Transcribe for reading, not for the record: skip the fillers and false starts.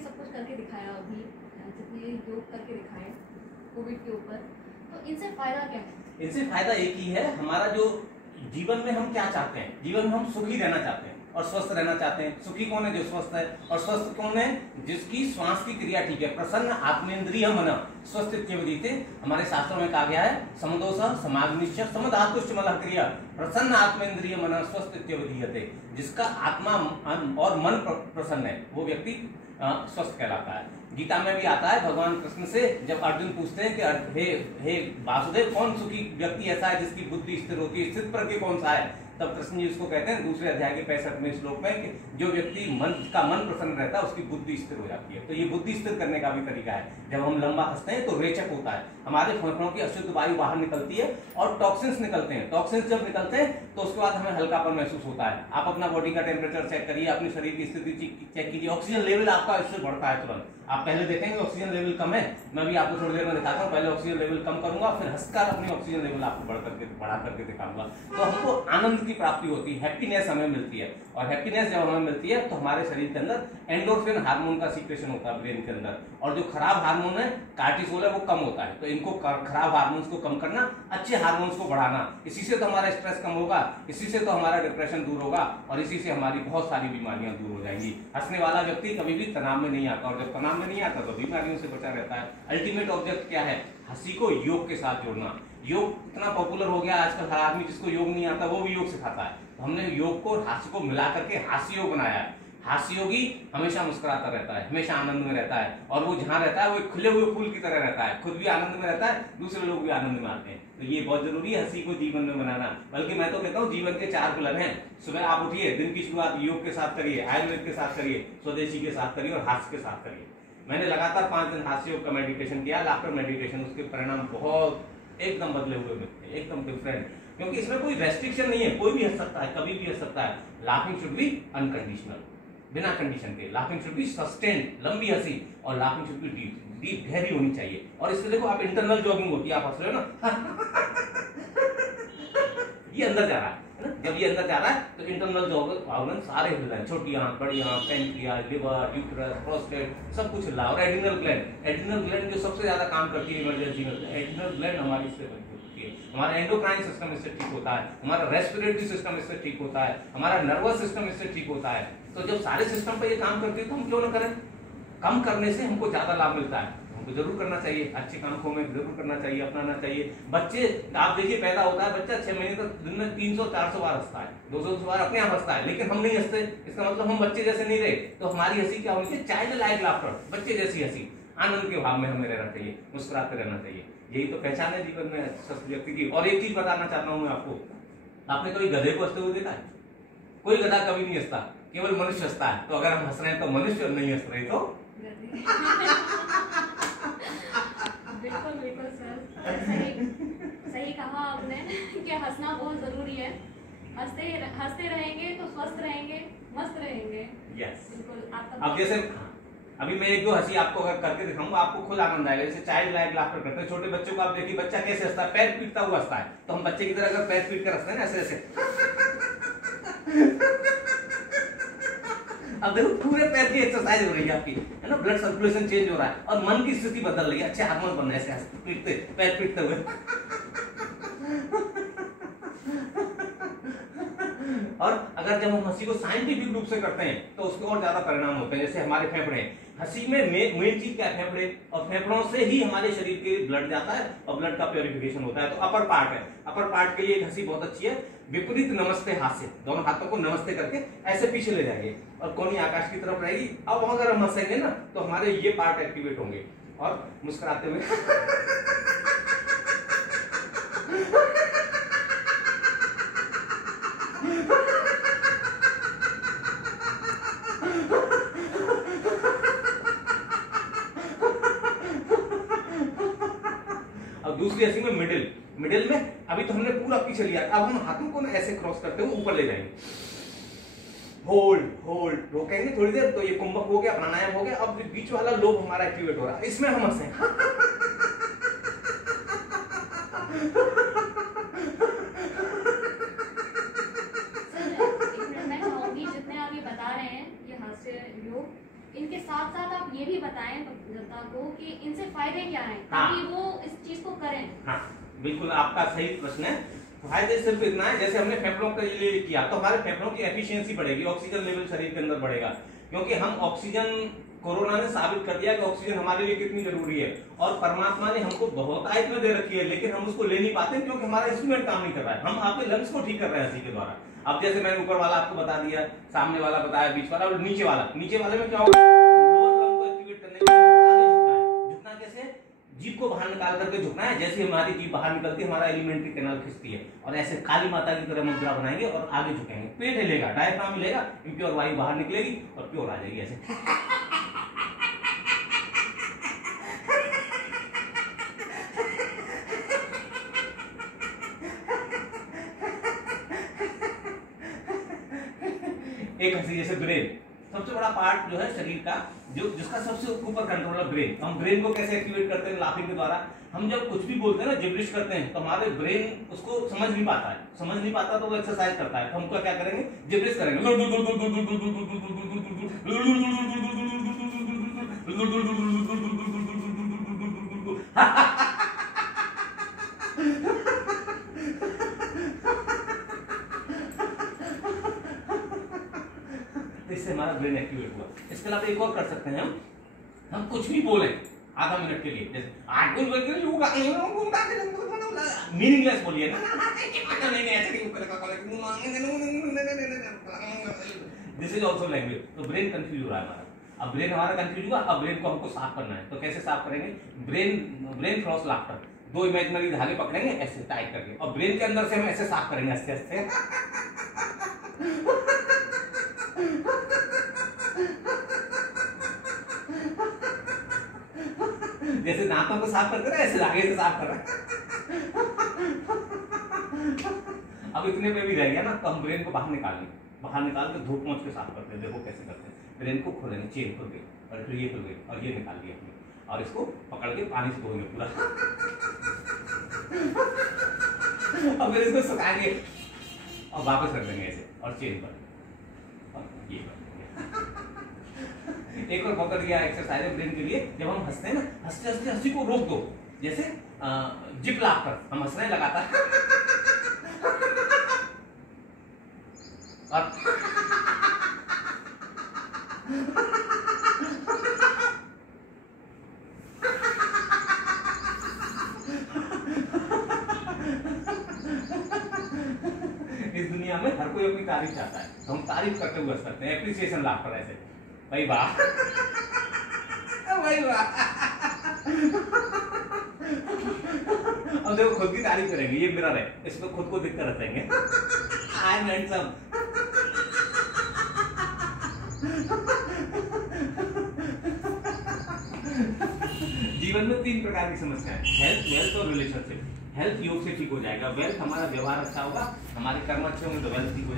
सब कुछ करके दिखाया अभी, जितने योग करके दिखाए कोविड के ऊपर, तो इनसे फायदा क्या है? इनसे फायदा एक ही है, हमारा जो जीवन में हम क्या चाहते हैं, जीवन में हम सुखी रहना चाहते हैं और स्वस्थ रहना चाहते हैं। सुखी कौन है? जो स्वस्थ है। और स्वस्थ कौन है? जिसकी श्वास की क्रिया ठीक है। प्रसन्न आत्मेंद्रिय मन स्वस्थ इत्यवधीते, हमारे शास्त्रों में कहा गया है समदोष समाग्निश्च समदातुष्टमलः क्रिया प्रसन्न आत्मेंद्रिय मन स्वस्थ इत्यवधीयते। जिसका आत्मा और मन प्रसन्न है वो व्यक्ति स्वस्थ कहलाता है। गीता में भी आता है, भगवान कृष्ण से जब अर्जुन पूछते हैं कि हे वासुदेव, कौन सुखी व्यक्ति ऐसा है जिसकी बुद्धि स्थिर होती है, स्थित प्रज्ञ कौन सा है? तब कृष्ण जी उसको कहते हैं दूसरे अध्याय के 65वें श्लोक में कि जो व्यक्ति मन प्रसन्न रहता है उसकी बुद्धि स्थिर हो जाती है। तो ये बुद्धि स्थिर करने का भी तरीका है। जब हम लंबा हंसते हैं तो रेचक होता है, हमारे फेफड़ों की अशुद्ध वायु बाहर निकलती है और टॉक्सिन्स निकलते हैं। टॉक्सिन्स जब निकलते हैं तो उसके बाद हमें हल्कापन महसूस होता है। आप अपना बॉडी का टेम्परेचर चेक करिए, अपने शरीर की स्थिति चेक कीजिए, ऑक्सीजन लेवल आपका इससे बढ़ता है तुरंत। आप पहले देखेंगे ऑक्सीजन लेवल कम है, मैं भी आपको थोड़ी देर में दिखाता हूँ। पहले ऑक्सीजन लेवल कम करूंगा, फिर हंसकर अपनी ऑक्सीजन लेवल आपको बढ़ा करके दिखाऊंगा। तो हमको आनंद की प्राप्ति होती है, हैप्पीनेस हमें मिलती है। और हैप्पीनेस जब हमें मिलती है तो हमारे शरीर के अंदर एंडोर्फिन हार्मोन का सीक्रेशन होता है ब्रेन के अंदर, और जो खराब हार्मोन है कार्टिसोल है वो कम होता है। तो इनको खराब हार्मोन्स को कम करना, अच्छे हार्मोन्स को बढ़ाना, इसी से तो हमारा स्ट्रेस कम होगा, इसी से तो हमारा डिप्रेशन दूर होगा और इसी से हमारी बहुत सारी बीमारियां दूर हो जाएंगी। हंसने वाला व्यक्ति कभी भी तनाव में नहीं आता, और जब तनाव में नहीं आता तो बीमारियों से बचा रहता है। अल्टीमेट ऑब्जेक्ट क्या है? हंसी को योग के साथ जोड़ना। योग इतना पॉपुलर हो गया आजकल, हर आदमी जिसको योग नहीं आता वो भी योग सिखाता है। तो हमने योग को हास्य को मिला करके हास्य योग बनाया है। हास्य योगी हमेशा मुस्कुराता रहता है, हमेशा आनंद में रहता है, और वो जहां रहता है वो खुले हुए फूल की तरह रहता है, खुद भी आनंद में रहता है, दूसरे लोग भी आनंद में आते हैं। तो ये बहुत जरूरी है हंसी को जीवन में बनाना। बल्कि मैं तो कहता हूँ जीवन के 4 पिलर हैं। सुबह आप उठिए, दिन की शुरुआत योग के साथ करिए, आयुर्वेद के साथ करिए, स्वदेशी के साथ करिए और हास्य के साथ करिए। मैंने लगातार 5 दिन हास्य योग का मेडिटेशन किया, लाफ्टर मेडिटेशन। उसके परिणाम बहुत एकदम बदले हुए मिलते, एकदम डिफरेंट, क्योंकि इसमें कोई रेस्ट्रिक्शन नहीं है, कोई भी हंस सकता है, कभी भी हंस सकता है। लाफिंग शुड बी अनकंडीशनल, बिना कंडीशन के। लाफिंग शुड बी सस्टेन्ड, लंबी हंसी, और लाफिंग शुड बी डीप गहरी होनी चाहिए। और इससे देखो आप इंटरनल जॉगिंग होती है, आप हंस रहे हो ना ये अंदर जा रहा है ना, जब ये अंदर जा रहा है तो इंटरनल जॉगिंग सारे हिल रहे हैं, छोटी आंख, बड़ी आंख, पैंक्रियाज, लिवर, यूट्रस, प्रोस्टेट, सब कुछ हिल रहा है। और एड्रिनल ग्लैंड जो सबसे ज्यादा काम करती है इमरजेंसी में, एड्रिनल ग्लैंड हमारी इससे बनती है। हमारा एंडोक्राइन सिस्टम इससे ठीक होता है, हमारा रेस्पिरेटरी सिस्टम इससे ठीक होता है, हमारा नर्वस सिस्टम इससे ठीक होता है। तो जब सारे सिस्टम पे ये काम करती है तो हम क्यों ना करें? कम करने से हमको ज्यादा लाभ मिलता है, हमको जरूर करना चाहिए, अच्छे काम को हमें जरूर करना चाहिए, अपनाना चाहिए। बच्चे आप देखिए, पैदा होता है बच्चा, 6 महीने तक दिन में 300-400 बार हंसता है, 200 बार अपने आप हंसता है, लेकिन हम नहीं हंसते। इसका मतलब हम बच्चे जैसे नहीं रहे। तो हमारी हंसी क्या होनी चाहिए? चाइल्ड लाइक लाफ्टर, बच्चे जैसी हंसी, आनंद के भाव में हमें रहना चाहिए, मुस्कुराते रहना चाहिए। यही तो पहचान है जीवन में स्वस्थ व्यक्ति की। और एक चीज बताना चाहता हूँ मैं आपको, आपने कभी गधे को हंसते हुए देखा है? कोई गधा कभी नहीं हंसता, केवल मनुष्य हंसता है। तो अगर हम हंस रहे हैं तो मनुष्य, और नहीं हंस रहे तो बिल्कुल बिल्कुल सर, सही कहा आपने कि हंसना बहुत जरूरी है। हंसते रहेंगे तो स्वस्थ रहेंगे, मस्त रहेंगे। यस, बिल्कुल। आपका अब जैसे अभी मैं 1-2 हंसी आपको अगर करके दिखाऊंगा, आपको खुद आनंद आएगा। जैसे चाइल्ड लाइक लाफ्टर करते हैं, छोटे बच्चों को आप देखिए, बच्चा कैसे हंसता है, पैर पीटता हुआ हंसता है। तो हम बच्चे की तरह अगर पैर पीट कर हंसते हैं ना, ऐसे ऐसे अब देखो पूरे पैर की एक्सरसाइज हो रही है आपकी, है ना, ब्लड सर्कुलेशन चेंज हो रहा है और मन की स्थिति बदल रही है, अच्छे हार्मोन बन रहे हैं ऐसे पीटते, पैर पीटते हुए और अगर जब हम हंसी को साइंटिफिक रूप से करते हैं तो उसके और ज्यादा परिणाम होते हैं। जैसे हमारे फेफड़े, हंसी में मेन चीज क्या है? फेफड़े, और फेफड़ों से ही हमारे शरीर के ब्लड जाता है और ब्लड का प्योरिफिकेशन होता है। तो अपर पार्ट है, अपर पार्ट के लिए एक हंसी बहुत अच्छी है, विपरीत नमस्ते हास्य, दोनों हाथों को नमस्ते करके ऐसे पीछे ले जाएंगे और कोनी आकाश की तरफ रहेगी। अब अगर हम हंसेंगे ना तो हमारे ये पार्ट एक्टिवेट होंगे और मुस्कुराते हुए अब दूसरी हंसी में मिडिल में अभी तो हमने पूरा पीछे लिया, अब हम हाथों को ना ऐसे क्रॉस करते हुए ऊपर ले जाएंगे, होल्ड रोकेंगे थोड़ी देर, तो ये कुंभक हो गया, प्राणायाम हो गया। अब बीच वाला लोब हमारा एक्टिवेट हो रहा है, इसमें हम हंसे मैं चाहूंगी जितने आप ये बता रहे हैं ये हास्य योग, इनके साथ साथ आप ये भी बताएं जनता को कि इनसे फायदे क्या हैं हाँ। ताकि वो इस चीज को करें। हाँ बिल्कुल, आपका सही प्रश्न है। फायदे सिर्फ इतना है, जैसे हमने फेफड़ों के लिए किया तो हमारे फेफड़ों की एफिशिएंसी बढ़ेगी, ऑक्सीजन लेवल शरीर के अंदर बढ़ेगा, क्योंकि हम ऑक्सीजन, कोरोना ने साबित कर दिया कि ऑक्सीजन हमारे लिए कितनी जरूरी है। और परमात्मा ने हमको बहुत आयत में दे रखी है, लेकिन हम उसको ले नहीं पाते क्योंकि हमारा इंस्ट्रूमेंट काम नहीं कर रहा है। हम आपके लंग्स को ठीक कर रहे हैं इसी के द्वारा। अब जैसे मैंने ऊपर वाला आपको बता दिया, सामने वाला बताया, बीच वाला और नीचे वाला। नीचे वाले में क्या होगा, लोअर लंग को एक्टिवेट करने के लिए आगे झुकना है। झुकना कैसे, जीभ को बाहर निकाल करके झुकना है। जैसे हमारी जीभ बाहर निकलती है, हमारा एलिमेंट्री कैनाल खिंचती है, और ऐसे काली माता की तरह मुद्रा बनाएंगे और आगे झुकेंगे। पेट हिलेगा, डायफ्राम हिलेगा, प्योर वायु बाहर निकलेगी और प्योर आ जाएगी ऐसे। एक हंसी जैसे ब्रेन, सबसे बड़ा पार्ट जो है शरीर का, जो जिसका सबसे ऊपर कंट्रोल है ब्रेन। हम ब्रेन को कैसे एक्टिवेट करते हैं, लाफिंग के द्वारा। हम जब कुछ भी बोलते हैं ना, जिब्रिश करते हैं, तो हमारे ब्रेन उसको समझ नहीं पाता है। समझ नहीं पाता तो वो एक्सरसाइज करता है। तो हम क्या करेंगे, जिब्रिश करेंगे। इससे हमारा ब्रेन एक्टिवेट हुआ। इसके अलावा एक और कर सकते हैं, हम कुछ भी बोले आधा मिनट के लिए, जैसे मीनिंगलेस बोलिए ना, दिस इज ऑल्सो लैंग्वेज। तो ब्रेन कंफ्यूज हो रहा है हमारा। अब ब्रेन हमारा कंफ्यूज हुआ, अब ब्रेन को हमको साफ करना है। तो कैसे साफ करेंगे, ब्रेन क्रॉस लाफ्टर, दो इमेजिनरी धागे पकड़ेंगे ऐसे टाइट करके, और ब्रेन के अंदर से हम ऐसे साफ करेंगे आस्ते आस्ते। जैसे दांतों को साफ करते हैं, ऐसे धागे से साफ कर रहे हैं। अब इतने पे भी रह गया ना, तो हम ब्रेन को बाहर निकालेंगे। बाहर निकाल के धूप पहुंच के साफ करते हैं। देखो कैसे करते हैं, ब्रेन को खोलेंगे, चेन खुल गई, और फिर ये खुल गई, और ये निकाल दिया हमने, और इसको पकड़ के पानी से धोएंगे पूरा। और फिर इसको सुखाएंगे और वापस रख देंगे ऐसे, और चेन पर, और ये कर देंगे। एक और बहुत बढ़िया एक्सरसाइज है ब्रेन के लिए। जब हम हंसते हैं ना, हंसते हंसते हंसी को रोक दो। जैसे जिप लाफ्टर, हम हंस रहे हैं लगातार, और इस दुनिया में हर कोई अपनी तारीफ चाहता है, तो हम तारीफ करते हुए हंस सकते हैं। एप्रिसिएशन लाफ्टर ऐसे, भाई वाह, भाई वाह। अब देखो खुद की तारीफ करेंगे, ये मिरर है, इसमें खुद को दिखकर हंसेंगे। I am handsome. जीवन में 3 प्रकार की समस्याएं, हेल्थ, वेल्थ और रिलेशनशिप। हेल्थ योग से ठीक हो जाएगा, वेल्थ हमारा व्यवहार अच्छा होगा, हमारे कर्म अच्छे होंगे तो वेल्थ ठीक हो जाएगा।